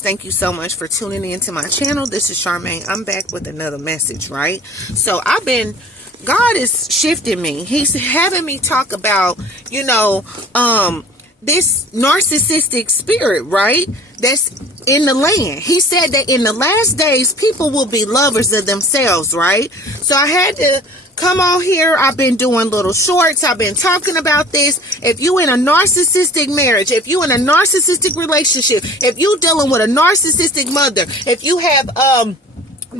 Thank you so much for tuning into my channel. This is Charmaine. I'm back with another message, right? So God is shifting me. He's having me talk about, this narcissistic spirit, right? That's in the land. He said that in the last days, people will be lovers of themselves, right? So I had to come on here. I've been doing little shorts. I've been talking about this. If you in a narcissistic marriage, if you in a narcissistic relationship, if you dealing with a narcissistic mother, if you have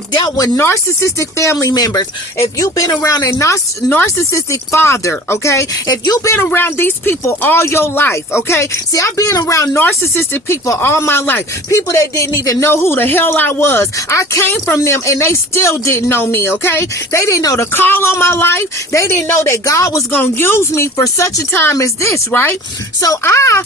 dealt with narcissistic family members, if you've been around a narcissistic father, okay, if you've been around these people all your life, okay, see, I've been around narcissistic people all my life, people that didn't even know who the hell I was. I came from them and they still didn't know me, okay, they didn't know the call on my life, they didn't know that God was going to use me for such a time as this, right? So I'm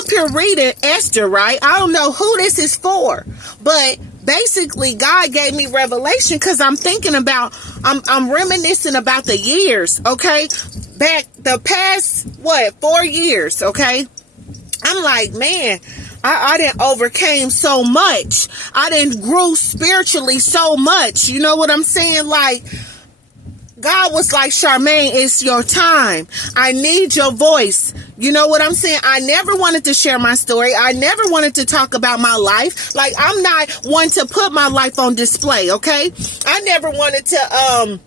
up here reading Esther, right? I don't know who this is for, but basically God gave me revelation because I'm thinking about, I'm reminiscing about the years, okay? Back the past, 4 years, okay? I'm like, man, I didn't overcame so much. I didn't grew spiritually so much. You know what I'm saying? Like, God was like, Charmaine, it's your time. I need your voice. You know what I'm saying? I never wanted to share my story. I never wanted to talk about my life. Like, I'm not one to put my life on display, okay? I never wanted to,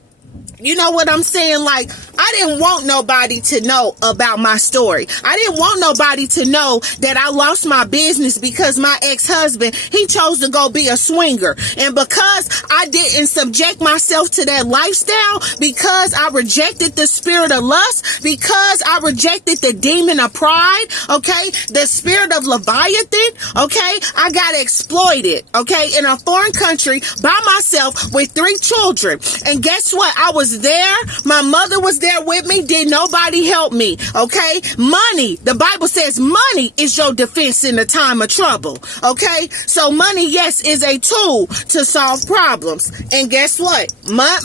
you know what I'm saying? Like, I didn't want nobody to know about my story. I didn't want nobody to know that I lost my business because my ex-husband, he chose to go be a swinger. And because I didn't subject myself to that lifestyle, because I rejected the spirit of lust, because I rejected the demon of pride, okay, the spirit of Leviathan, okay, I got exploited, okay, in a foreign country by myself with 3 children. And guess what? I was there. My mother was there with me. Did nobody help me? Okay. Money. The Bible says money is your defense in a time of trouble. Okay. So money, yes, is a tool to solve problems. And guess what? My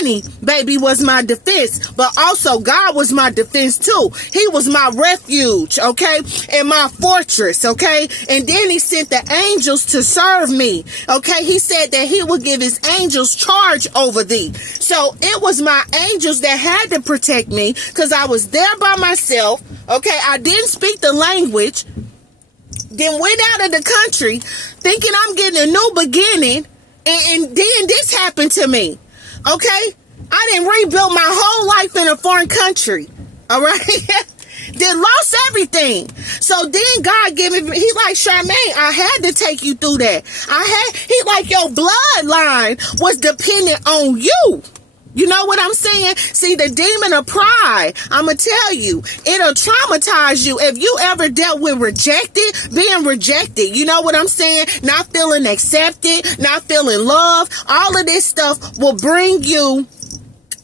money, baby, was my defense, but also God was my defense too. He was my refuge. Okay. And my fortress. Okay. And then he sent the angels to serve me. Okay. He said that he would give his angels charge over thee. So it was my angels that had to protect me because I was there by myself. Okay, I didn't speak the language. Then went out of the country thinking I'm getting a new beginning. And then this happened to me. Okay, I didn't rebuild my whole life in a foreign country. All right. Then lost everything. So then God gave me, he like, Charmaine, I had to take you through that. He like, your bloodline was dependent on you. You know what I'm saying? See, the demon of pride, I'm going to tell you, it'll traumatize you. If you ever dealt with being rejected, you know what I'm saying? Not feeling accepted, not feeling loved, all of this stuff will bring you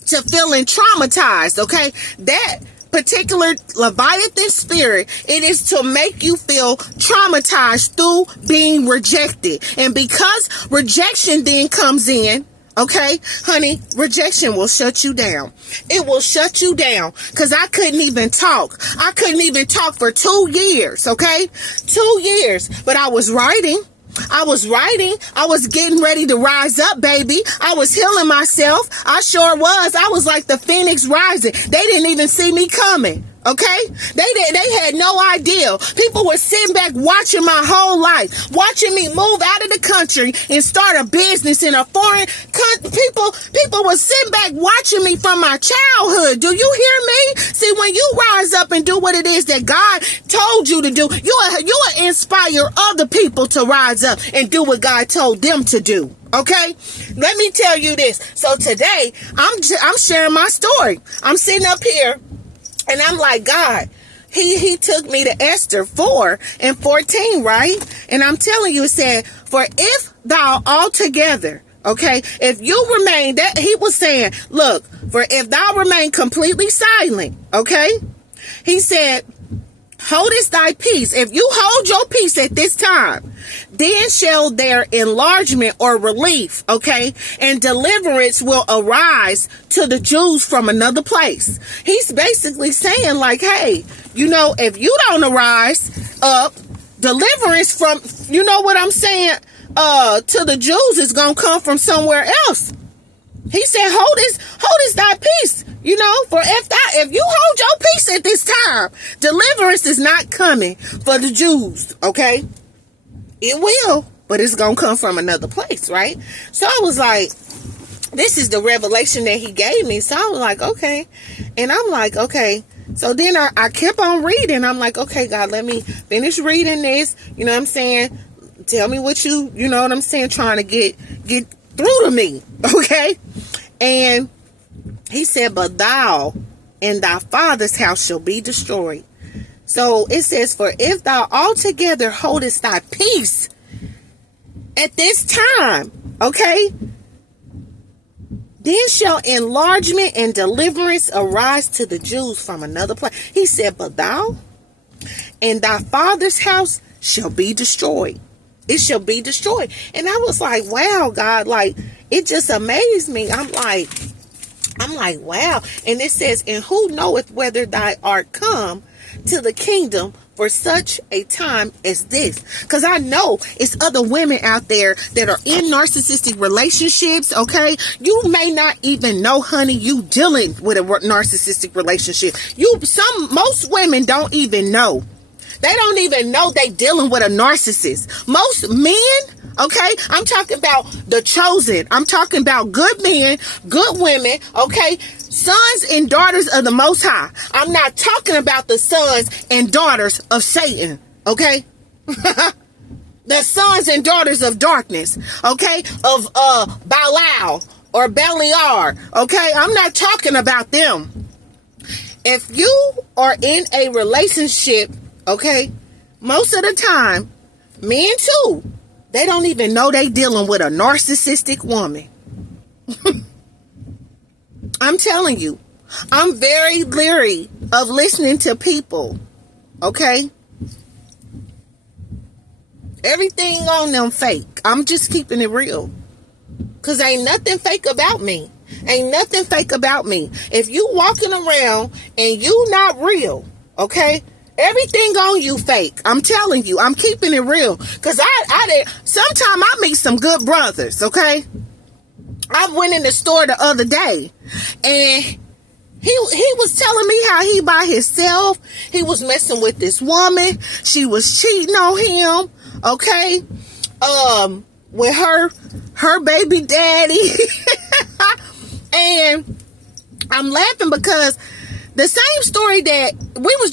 to feeling traumatized, okay? That particular Leviathan spirit, it is to make you feel traumatized through being rejected. And because rejection then comes in, okay, honey, rejection will shut you down. It will shut you down because I couldn't even talk. I couldn't even talk for 2 years, okay? 2 years. But I was writing. I was getting ready to rise up, baby. I was healing myself. I sure was. I was like the phoenix rising. They didn't even see me coming. Okay? They had no idea. People were sitting back watching my whole life, watching me move out of the country and start a business in a foreign country. People were sitting back watching me from my childhood. Do you hear me? See, when you rise up and do what it is that God told you to do, you will inspire other people to rise up and do what God told them to do. Okay, let me tell you this. So today, I'm sharing my story. I'm sitting up here. And I'm like, God, he took me to Esther 4:14, right? And I'm telling you, it said, for if thou altogether, okay, if you remain, that he was saying, look, for if thou remain completely silent, okay, he said, holdest thy peace. If you hold your peace at this time, then shall their enlargement or relief, okay, and deliverance will arise to the Jews from another place. He's basically saying like, hey, you know, if you don't arise up, deliverance from, you know what I'm saying, to the Jews is gonna come from somewhere else. He said, hold this thy peace, you know, for if you hold your peace at this time, deliverance is not coming for the Jews, okay? It will, but it's gonna come from another place, right? So I was like, this is the revelation that he gave me. So I was like, okay. And I'm like, okay. So then I kept on reading. I'm like, okay, God, let me finish reading this. You know what I'm saying? Tell me what you know what I'm saying? Trying to get through to me. Okay. And he said, but thou and thy father's house shall be destroyed. So it says, for if thou altogether holdest thy peace at this time, okay, then shall enlargement and deliverance arise to the Jews from another place. He said, but thou and thy father's house shall be destroyed. It shall be destroyed. And I was like, wow, God, like, it just amazed me. I'm like, wow. And it says, and who knoweth whether thou art come to the kingdom for such a time as this? Because I know it's other women out there that are in narcissistic relationships, okay? You may not even know, honey, you dealing with a narcissistic relationship. Most women don't even know. They don't even know they dealing with a narcissist. Most men, okay, I'm talking about the chosen. I'm talking about good men, good women, okay, sons and daughters of the Most High. I'm not talking about the sons and daughters of Satan, okay? The sons and daughters of darkness, okay, of Belial or Beliar, okay? I'm not talking about them. If you are in a relationship, okay, most of the time, men too, they don't even know they dealing with a narcissistic woman. I'm telling you, I'm very leery of listening to people, okay? Everything on them fake. I'm just keeping it real. Because ain't nothing fake about me. Ain't nothing fake about me. If you walking around and you not real, okay? Everything on you fake. I'm telling you, I'm keeping it real. Because sometimes I meet some good brothers, okay? I went in the store the other day and he was telling me how he by himself, he was messing with this woman. She was cheating on him, okay? With her baby daddy. And I'm laughing because the same story that we was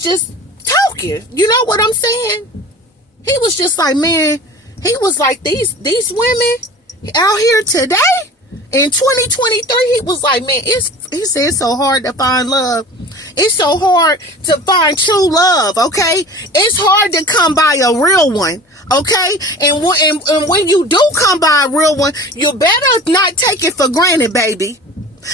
just talking. You know what I'm saying? He was just like, man, he was like, these women out here today in 2023, he was like, man, he said it's so hard to find love. It's so hard to find true love, okay? It's hard to come by a real one, okay? And when you do come by a real one, you better not take it for granted, baby.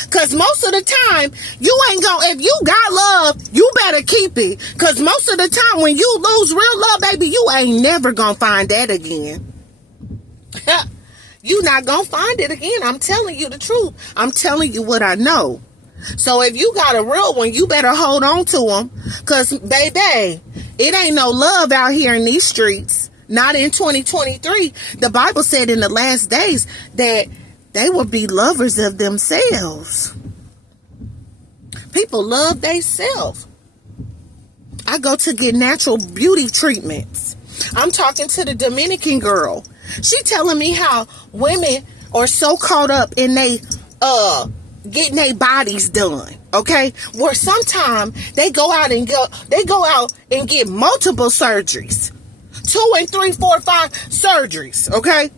Because most of the time, you ain't gonna, if you got love, you better keep it. Because most of the time, when you lose real love, baby, you ain't never gonna find that again. You not gonna find it again. I'm telling you the truth. I'm telling you what I know. So if you got a real one, you better hold on to them. Because, baby, it ain't no love out here in these streets. Not in 2023. The Bible said in the last days that they will be lovers of themselves. People love themselves. I go to get natural beauty treatments. I'm talking to the Dominican girl. She telling me how women are so caught up in getting their bodies done. Okay, where sometimes they go out and get multiple surgeries, 2 and 3, 4, 5 surgeries. Okay.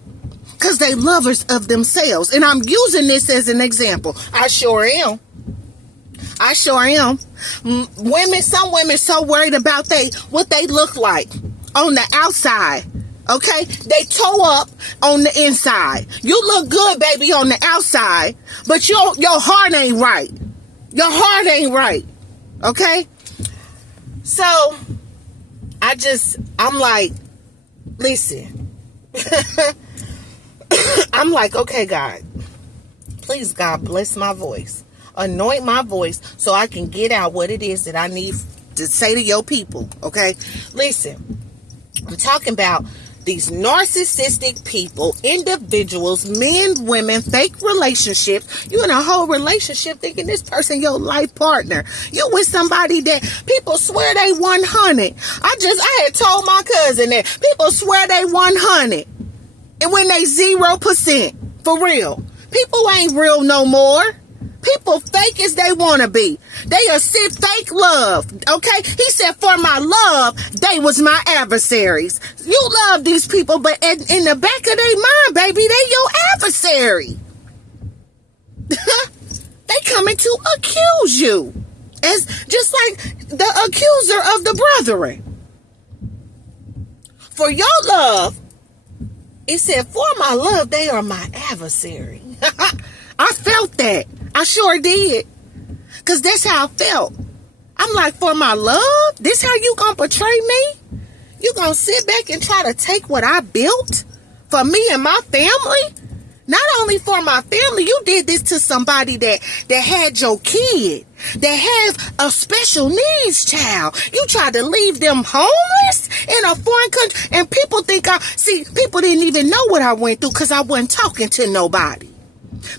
Because they lovers of themselves. And I'm using this as an example. I sure am. Some women so worried about what they look like on the outside. Okay? They toe up on the inside. You look good, baby, on the outside. But your heart ain't right. Your heart ain't right. Okay? So, I'm like, listen. I'm like, okay, God, please, God, bless my voice. Anoint my voice so I can get out what it is that I need to say to your people, okay? Listen, I'm talking about these narcissistic people, individuals, men, women, fake relationships. You in a whole relationship thinking this person your life partner. You with somebody that people swear they 100. I had told my cousin that people swear they 100. And when they 0%. For real. People ain't real no more. People fake as they want to be. They are fake love, okay? He said, for my love, they was my adversaries. You love these people, but in the back of their mind, baby, they your adversary. They coming to accuse you. As just like the accuser of the brethren. For your love, it said, for my love, they are my adversary. I felt that. I sure did. Because that's how I felt. I'm like, for my love? This how you gonna portray me? You gonna sit back and try to take what I built for me and my family? Not only for my family, you did this to somebody that had your kid, that have a special needs child. You tried to leave them homeless in a foreign country. And people think people didn't even know what I went through because I wasn't talking to nobody.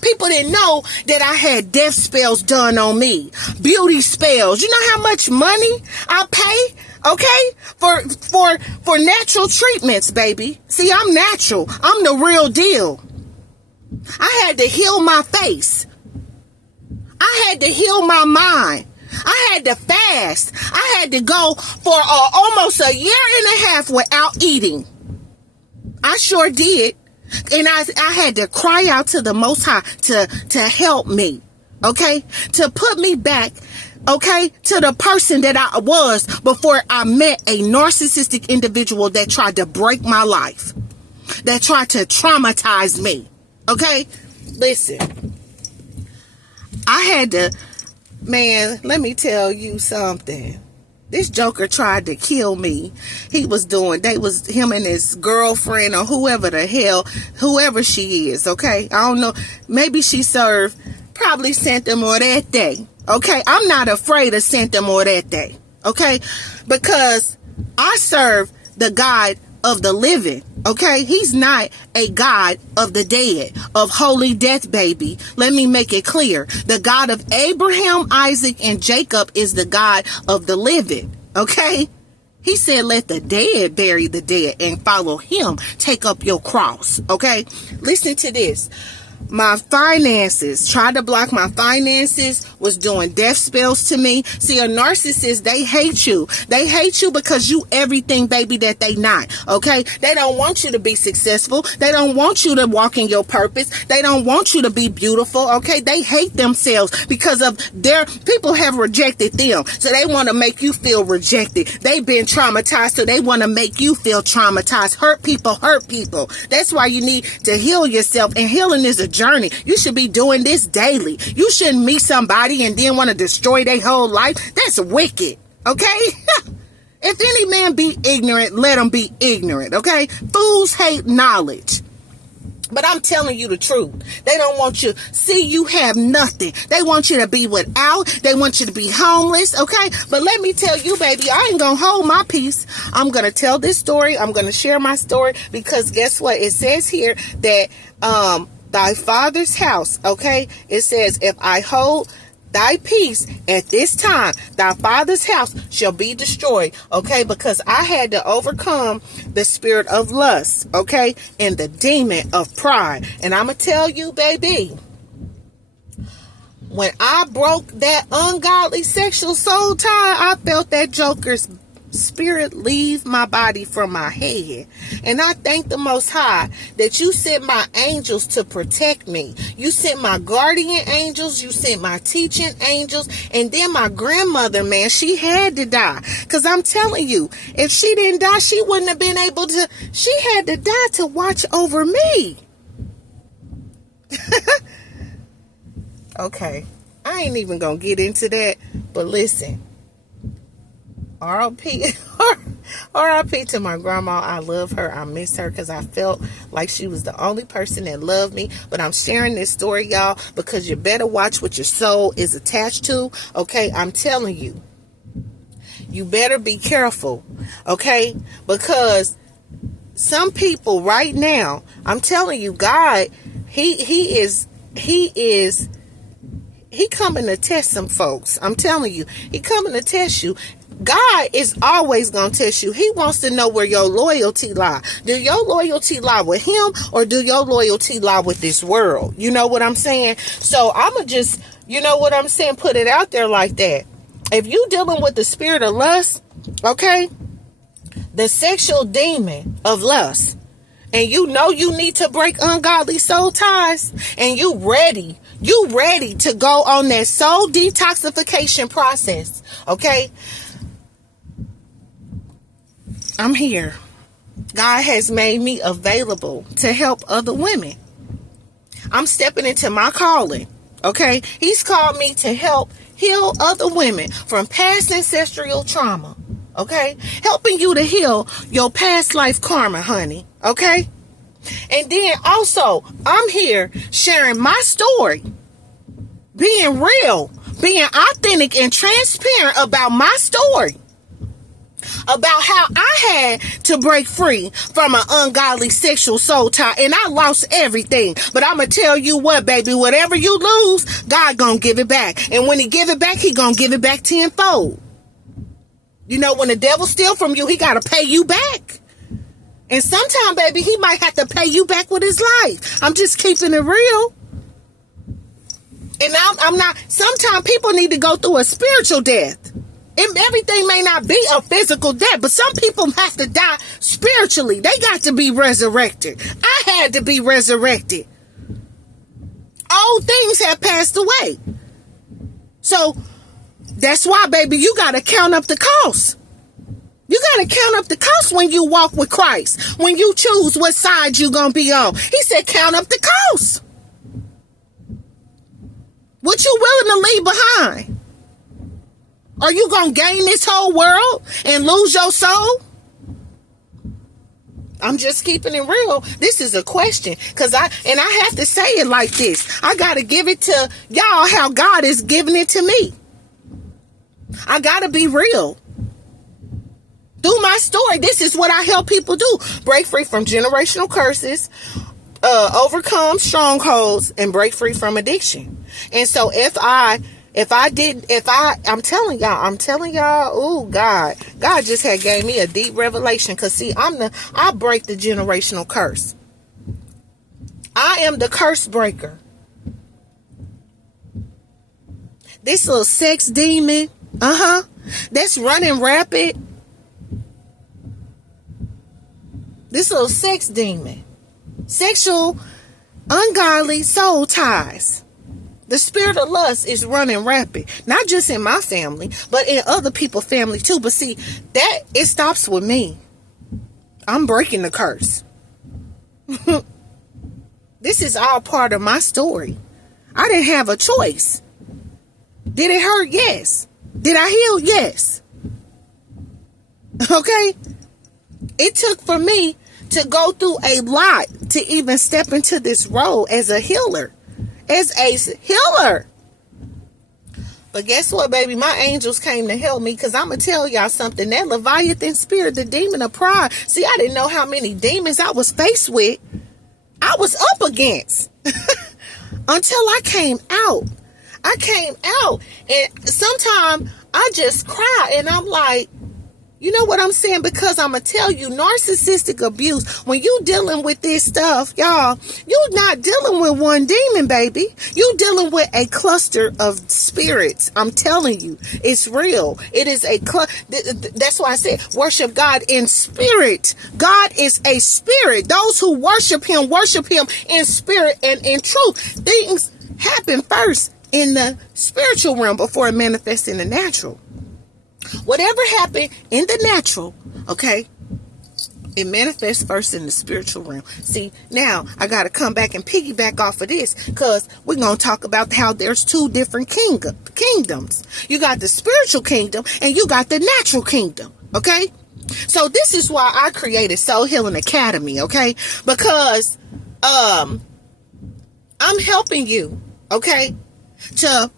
People didn't know that I had death spells done on me, beauty spells. You know how much money I pay, okay, for natural treatments, baby. See, I'm natural. I'm the real deal. I had to heal my face. I had to heal my mind. I had to fast. I had to go for almost a year and a half without eating. I sure did. And I had to cry out to the Most High to help me, okay? To put me back, okay, to the person that I was before I met a narcissistic individual that tried to break my life, that tried to traumatize me, okay? Listen, I had to, man, let me tell you something. This joker tried to kill me. Him and his girlfriend or whoever she is, okay? I don't know. Maybe she probably sent them or that day, okay? I'm not afraid of sent them or that day, okay? Because I serve the God of the living, okay? He's not a God of the dead, of holy death, baby. Let me make it clear. The God of Abraham, Isaac, and Jacob is the God of the living, okay? He said, let the dead bury the dead and follow him. Take up your cross, okay? Listen to this. My finances, tried to block my finances, was doing death spells to me. See, a narcissist, they hate you. They hate you because you everything, baby, that they not, okay? They don't want you to be successful. They don't want you to walk in your purpose. They don't want you to be beautiful, okay? They hate themselves because of people have rejected them. So they want to make you feel rejected. They've been traumatized, so they want to make you feel traumatized. Hurt people hurt people. That's why you need to heal yourself, and healing is a journey. You should be doing this daily. You shouldn't meet somebody and then want to destroy their whole life. That's wicked, okay? If any man be ignorant, let him be ignorant, okay? Fools hate knowledge. But I'm telling you the truth. They don't want you see you have nothing. They want you to be without. They want you to be homeless, okay? But let me tell you, baby, I ain't gonna hold my peace. I'm gonna tell this story. I'm gonna share my story, because guess what? It says here that thy father's house, okay? It says, if I hold thy peace at this time, thy father's house shall be destroyed, okay? Because I had to overcome the spirit of lust, okay? And the demon of pride. And I'm going to tell you, baby, when I broke that ungodly sexual soul tie, I felt that joker's spirit leave my body from my head. And I thank the Most High that you sent my angels to protect me. You sent my guardian angels, you sent my teaching angels, and then my grandmother, man, she had to die. Because I'm telling you, if she didn't die, she wouldn't have been able to. She had to die to watch over me. Okay, I ain't even gonna get into that, but listen, RIP to my grandma. I love her. I miss her because I felt like she was the only person that loved me. But I'm sharing this story, y'all, because you better watch what your soul is attached to. Okay, I'm telling you, You better be careful, okay? Because some people right now, I'm telling you, God, he coming to test some folks. I'm telling you, he coming to test you. God is always going to test you. He wants to know where your loyalty lie. Do your loyalty lie with him, or do your loyalty lie with this world? You know what I'm saying? So I'm going to just, you know what I'm saying, put it out there like that. If you dealing with the spirit of lust, okay, the sexual demon of lust, and you know you need to break ungodly soul ties, and you ready to go on that soul detoxification process, okay? I'm here. God has made me available to help other women. I'm stepping into my calling, okay? He's called me to help heal other women from past ancestral trauma, okay? Helping you to heal your past life karma, honey, okay? And then also, I'm here sharing my story, being real, being authentic and transparent about my story, about how I had to break free from an ungodly sexual soul tie, and I lost everything. But I'm going to tell you what, baby, whatever you lose, God going to give it back. And when he give it back, he going to give it back tenfold. You know, when the devil steals from you, he got to pay you back. And sometimes, baby, he might have to pay you back with his life. I'm just keeping it real. And I'm not, sometimes people need to go through a spiritual death. And everything may not be a physical death, but some people have to die spiritually. They got to be resurrected. I had to be resurrected. Old things have passed away. So that's why, baby, you got to count up the cost. You got to count up the cost when you walk with Christ. When you choose what side you going to be on. He said, count up the cost. What you willing to leave behind? Are you going to gain this whole world and lose your soul? I'm just keeping it real. This is a question. I have to say it like this. I got to give it to y'all how God is giving it to me. I got to be real. Through my story, this is what I help people do. Break free from generational curses, overcome strongholds, and break free from addiction. And so I'm telling y'all, oh God just had gave me a deep revelation. Cause see, I break the generational curse. I am the curse breaker. This little sex demon, that's running rapid. This little sex demon, sexual, ungodly soul ties. The spirit of lust is running rapid, not just in my family, but in other people's family too. But see, that it stops with me. I'm breaking the curse. This is all part of my story. I didn't have a choice. Did it hurt? Yes. Did I heal? Yes. Okay. It took for me to go through a lot to even step into this role as a healer. But guess what, baby? My angels came to help me, because I'm going to tell y'all something. That Leviathan spirit, the demon of pride. See, I didn't know how many demons I was faced with. I was up against. Until I came out. And sometimes I just cry and I'm like, you know what I'm saying? Because I'm going to tell you, narcissistic abuse, when you dealing with this stuff, y'all, you're not dealing with one demon, baby. You're dealing with a cluster of spirits. I'm telling you, it's real. It is a that's why I said worship God in spirit. God is a spirit. Those who worship him in spirit and in truth. Things happen first in the spiritual realm before it manifests in the natural. Whatever happened in the natural, okay, it manifests first in the spiritual realm. See, now I got to come back and piggyback off of this, because we're going to talk about how there's two different kingdoms. You got the spiritual kingdom and you got the natural kingdom, okay? So this is why I created Soul Healing Academy, okay? Because I'm helping you, okay, to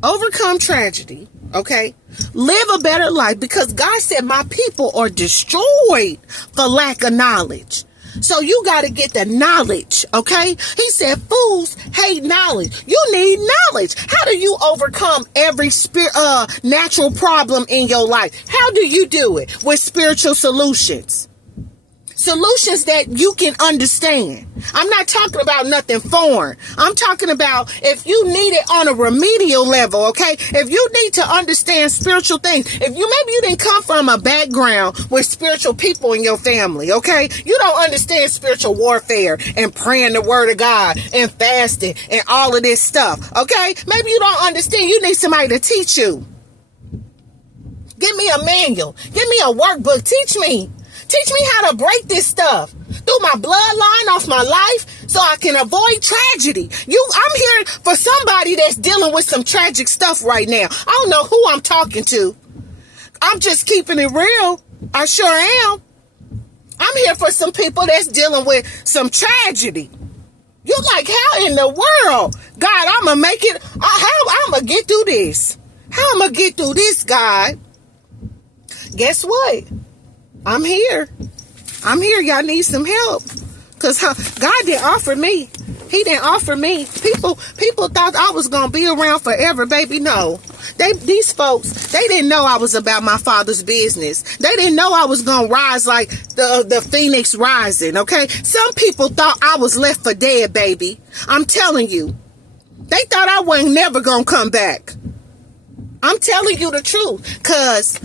overcome tragedy, Okay? Live a better life, because God said my people are destroyed for lack of knowledge. So you got to get the knowledge, okay? He said fools hate knowledge. You need knowledge. How do you overcome every natural problem in your life? How do you do it? With spiritual solutions. Solutions that you can understand. I'm not talking about nothing foreign. I'm talking about if you need it on a remedial level, okay? If you need to understand spiritual things, if maybe you didn't come from a background with spiritual people in your family, okay? You don't understand spiritual warfare and praying the word of God and fasting and all of this stuff, okay? Maybe you don't understand. You need somebody to teach you. Give me a manual. Give me a workbook. Teach me. Teach me how to break this stuff through my bloodline, off my life, so I can avoid tragedy. I'm here for somebody that's dealing with some tragic stuff right now. I don't know who I'm talking to. I'm just keeping it real. I sure am. I'm here for some people that's dealing with some tragedy. You're like, how in the world? God, I'm going to make it. How I'm going to get through this? How I'm going to get through this, God? Guess what? I'm here. Y'all need some help. Because God didn't offer me. He didn't offer me. People thought I was going to be around forever, baby. No. These folks, they didn't know I was about my Father's business. They didn't know I was going to rise like the phoenix rising, okay? Some people thought I was left for dead, baby. I'm telling you. They thought I wasn't never going to come back. I'm telling you the truth. Because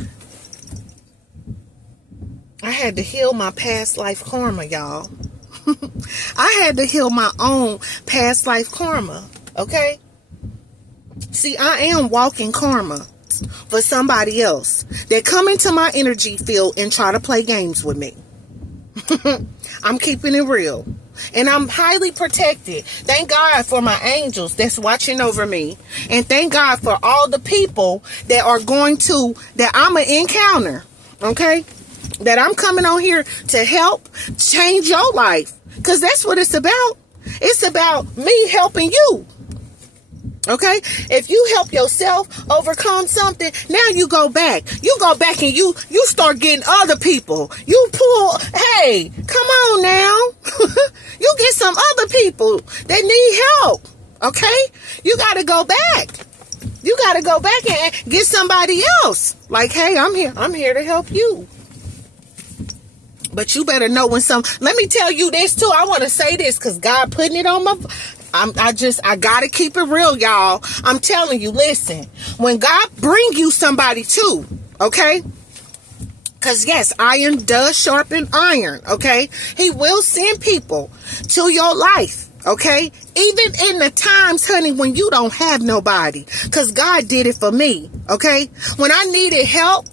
I had to heal my past life karma, y'all. I had to heal my own past life karma, okay? See, I am walking karma for somebody else that come into my energy field and try to play games with me. I'm keeping it real. And I'm highly protected. Thank God for my angels that's watching over me. And thank God for all the people that I'm going to encounter, okay? That I'm coming on here to help change your life. Because that's what it's about. It's about me helping you. Okay? If you help yourself overcome something, now you go back. You go back and you start getting other people. You pull, hey, come on now. You get some other people that need help. Okay? You got to go back. You got to go back and get somebody else. Like, hey, I'm here to help you. But you better know when let me tell you this too. I want to say this because God putting it on my, I got to keep it real, y'all. I'm telling you, listen, when God bring you somebody too, okay? Because yes, iron does sharpen iron, okay? He will send people to your life, okay? Even in the times, honey, when you don't have nobody. Because God did it for me, okay? When I needed help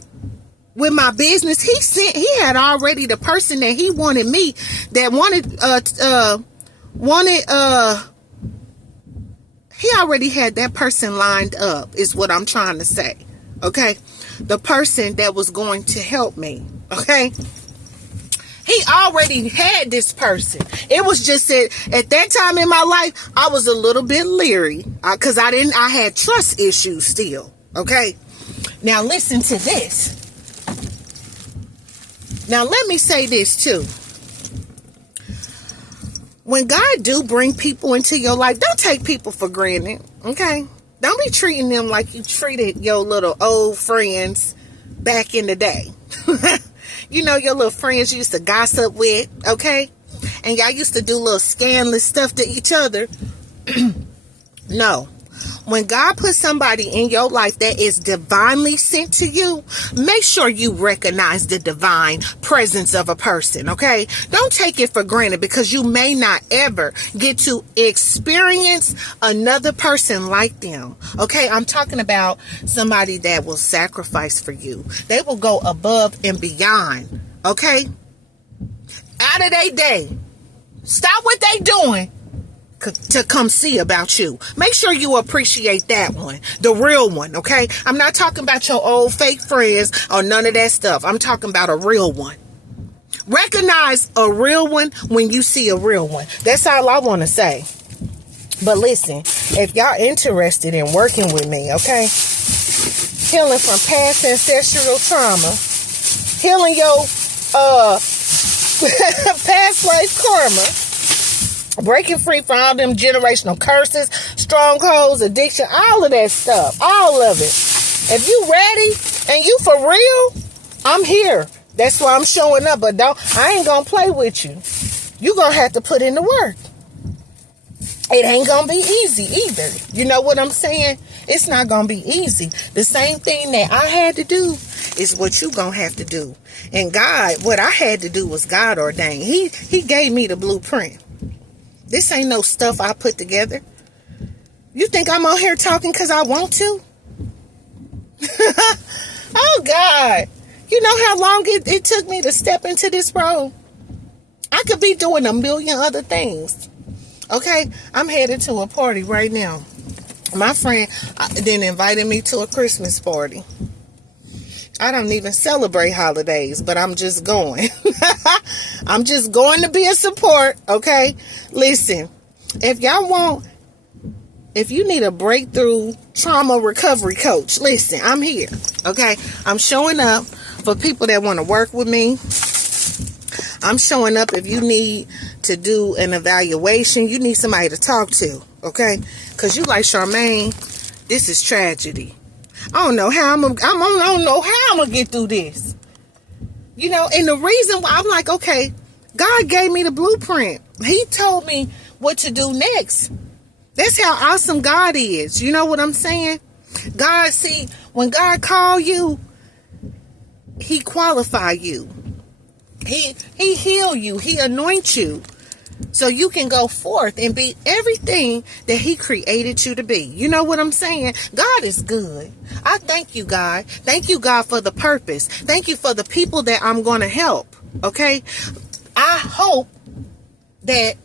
with my business, he had already the person that he wanted me, that he already had that person lined up, is what I'm trying to say. Okay. The person that was going to help me. Okay. He already had this person. It was just that at that time in my life, I was a little bit leery because I had trust issues still. Okay. Now listen to this. Now, let me say this, too. When God do bring people into your life, don't take people for granted, okay? Don't be treating them like you treated your little old friends back in the day. You know, your little friends you used to gossip with, okay? And y'all used to do little scandalous stuff to each other. No. When God puts somebody in your life that is divinely sent to you, make sure you recognize the divine presence of a person, okay? Don't take it for granted because you may not ever get to experience another person like them, okay? I'm talking about somebody that will sacrifice for you. They will go above and beyond, okay? Out of their day. Stop what they doing to come see about you. Make sure you appreciate that one, the real one, okay? I'm not talking about your old fake friends or none of that stuff. I'm talking about a real one. Recognize a real one when you see a real one. That's all I want to say. But listen, if y'all interested in working with me, okay? healing from past ancestral trauma, healing your past life karma, breaking free from all them generational curses, strongholds, addiction, all of that stuff, all of it. If you ready and you for real, I'm here. That's why I'm showing up. But I ain't gonna play with you. You gonna have to put in the work. It ain't gonna be easy either. You know what I'm saying? It's not gonna be easy. The same thing that I had to do is what you gonna have to do. And God, what I had to do was God ordained. He gave me the blueprint. This ain't no stuff I put together. You think I'm on here talking because I want to? Oh God. You know how long it took me to step into this role? I could be doing a million other things. Okay, I'm headed to a party right now. My friend then invited me to a Christmas party. I don't even celebrate holidays, but I'm just going. I'm just going to be a support, okay? Listen, if you need a breakthrough trauma recovery coach, listen, I'm here, okay? I'm showing up for people that want to work with me. I'm showing up if you need to do an evaluation. You need somebody to talk to, okay? Because you like, Charmaine, this is tragedy. I don't know how I'm gonna get through this. You know, and the reason why I'm like, okay, God gave me the blueprint. He told me what to do next. That's how awesome God is. You know what I'm saying? God, see, when God called you, He qualify you. He heal you. He anoint you. So you can go forth and be everything that He created you to be. You know what I'm saying? God is good. I thank you, God. Thank you, God, for the purpose. Thank you for the people that I'm going to help. Okay? I hope that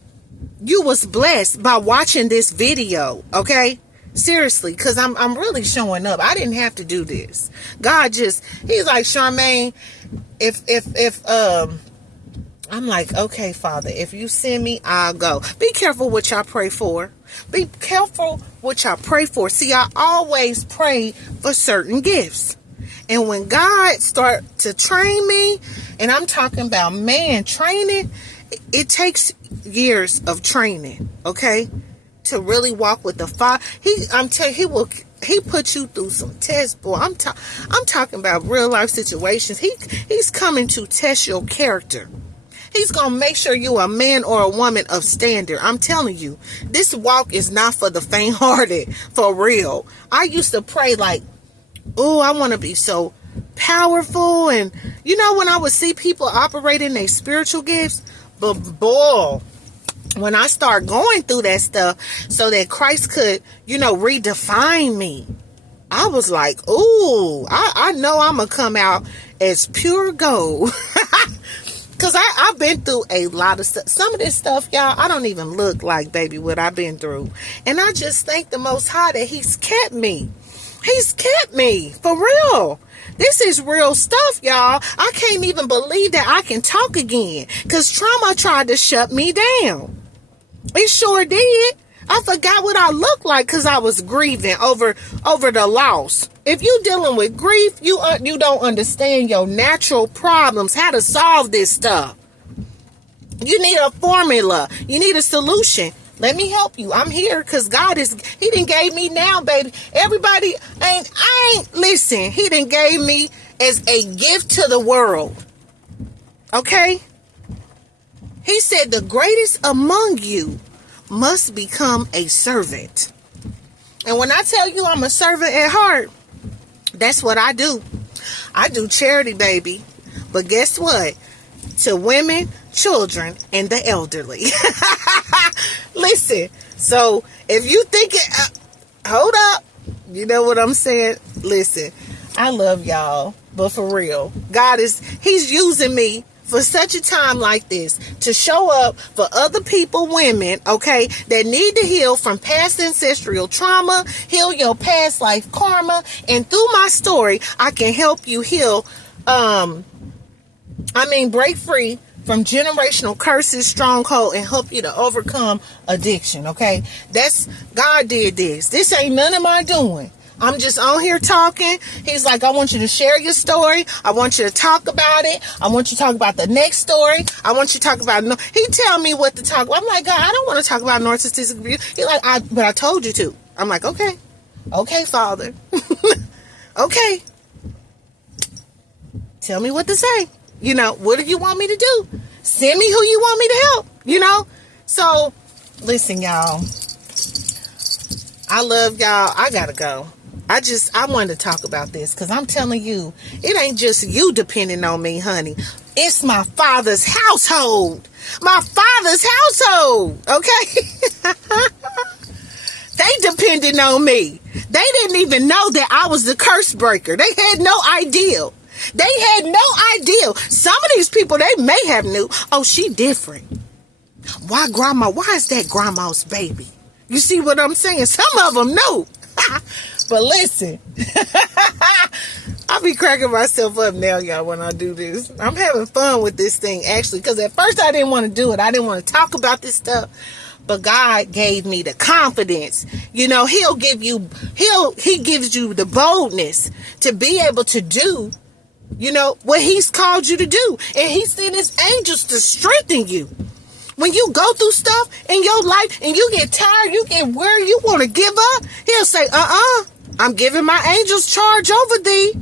you was blessed by watching this video. Okay? Seriously, because I'm really showing up. I didn't have to do this. God He's like, Charmaine, if I'm like, okay, Father, if you send me, I'll go. Be careful what y'all pray for. Be careful what y'all pray for. See, I always pray for certain gifts. And when God start to train me, and I'm talking about training, it takes years of training, okay? To really walk with the Father. He put you through some tests, boy. I'm talking about real life situations. He's coming to test your character. He's going to make sure you're a man or a woman of standard. I'm telling you, this walk is not for the faint-hearted, for real. I used to pray like, oh, I want to be so powerful. And, you know, when I would see people operating their spiritual gifts, but boy, when I start going through that stuff so that Christ could, you know, redefine me, I was like, ooh, I know I'm going to come out as pure gold. Because I've been through a lot of stuff. Some of this stuff, y'all, I don't even look like, baby, what I've been through. And I just thank the Most High that He's kept me. He's kept me, for real. This is real stuff, y'all. I can't even believe that I can talk again. Because trauma tried to shut me down. It sure did. I forgot what I looked like because I was grieving over the loss. If you dealing with grief, you don't understand your natural problems, how to solve this stuff. You need a formula. You need a solution. Let me help you. I'm here because He done gave me now, baby. Everybody listen, He done gave me as a gift to the world. Okay? He said the greatest among you must become a servant. And when I tell you I'm a servant at heart, that's what I do. I do charity, baby. But guess what? To women, children, and the elderly. Listen, so if you think hold up, you know what I'm saying? Listen, I love y'all, but for real, He's using me for such a time like this to show up for other people, women, okay, that need to heal from past ancestral trauma, heal your past life karma, and through my story, I can help you heal, break free from generational curses, stronghold, and help you to overcome addiction, okay? God did this. This ain't none of my doing. I'm just on here talking. He's like, I want you to share your story. I want you to talk about it. I want you to talk about the next story. I want you to talk about, no, he tell me what to talk about. I'm like, God, I don't want to talk about narcissistic abuse. He's like, but I told you to. I'm like, okay. Okay, Father. Okay. Tell me what to say. What do you want me to do? Send me who you want me to help, So, listen, y'all. I love y'all. I gotta go. I wanted to talk about this because I'm telling you, it ain't just you depending on me, honey. It's my Father's household. My Father's household, okay? They depended on me. They didn't even know that I was the curse breaker. They had no idea. They had no idea. Some of these people, they may have knew, oh, she different. Why is that grandma's baby? You see what I'm saying? Some of them knew. But listen, I be cracking myself up now, y'all, when I do this. I'm having fun with this thing, actually, because at first I didn't want to do it. I didn't want to talk about this stuff. But God gave me the confidence. He gives you the boldness to be able to do, what he's called you to do. And he sent his angels to strengthen you. When you go through stuff in your life and you get tired, you get weary, you want to give up, he'll say, I'm giving my angels charge over thee.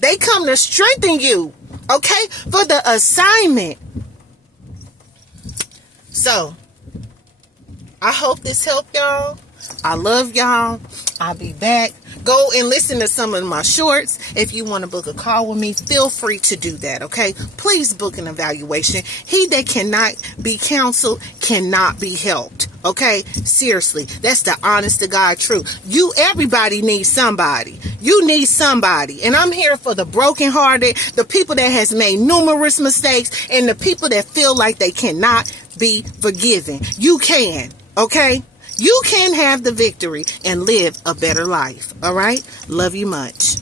They come to strengthen you, okay, for the assignment. So, I hope this helped y'all. I love y'all. I'll be back. Go and listen to some of my shorts. If you want to book a call with me, feel free to do that, okay? Please book an evaluation. He that cannot be counseled cannot be helped, okay? Seriously, that's the honest to God truth. Everybody needs somebody. You need somebody. And I'm here for the brokenhearted, the people that has made numerous mistakes, and the people that feel like they cannot be forgiven. You can, okay? You can have the victory and live a better life. All right? Love you much.